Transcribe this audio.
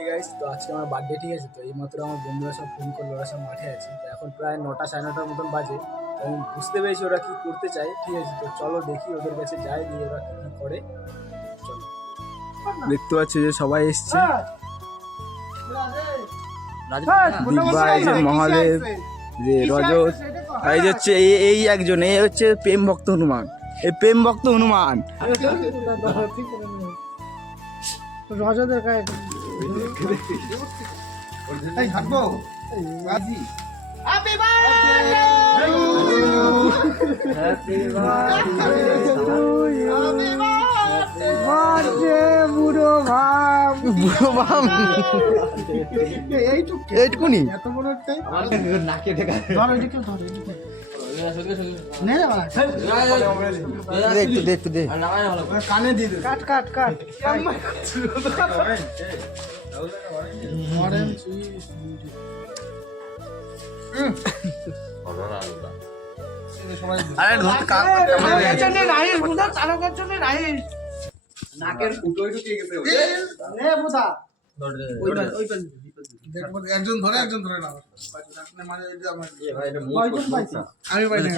Hey guys, তো আজকে আমার বার্থডে, ঠিক আছে। তো এইমাত্র আমার বন্ধুরা সব ফোন করলো, ওরা সব মাঠে আছে। তো এখন প্রায় 9টা সাড়ে 9টার মতন বাজে। তো আমি বুঝতে পেরেছি ওরা কি করতে চায়, ঠিক আছে। তো চলো দেখি ওদের কাছে যাই, দিয়ে ওরা কি কি করে। চলো, দেখতে পাচ্ছি যে সবাই এসছে। দিব্যা, এই যে মহাদেব, যে রজত, এই যে হচ্ছে এই একজন, এই হচ্ছে প্রেম ভক্ত হনুমান, এই প্রেম ভক্ত হনুমান। রজতের গায়ে এই হাঁটবো রাজি। হ্যাপি বার্থডে হ্যাপি বার্থডে বুড়ো ভাম, বুড়ো ভাম। এইটুকুনি এত বড় একটা নাকে ঢেকা ধর, এদিকে ধর, এদিকে নে রে বাবা, একটু দে কানে দিয়ে দে, কাট কাট কাট। মডার্ন সুইট আরে ধরতে কাম করতে হবে রাইস বুদা, তারকার জন্য রাইস নাকের ফুটোই ঢুকে গেছে রে বুদা। ওই একজন ধরে না, মানে আমি পাইনি।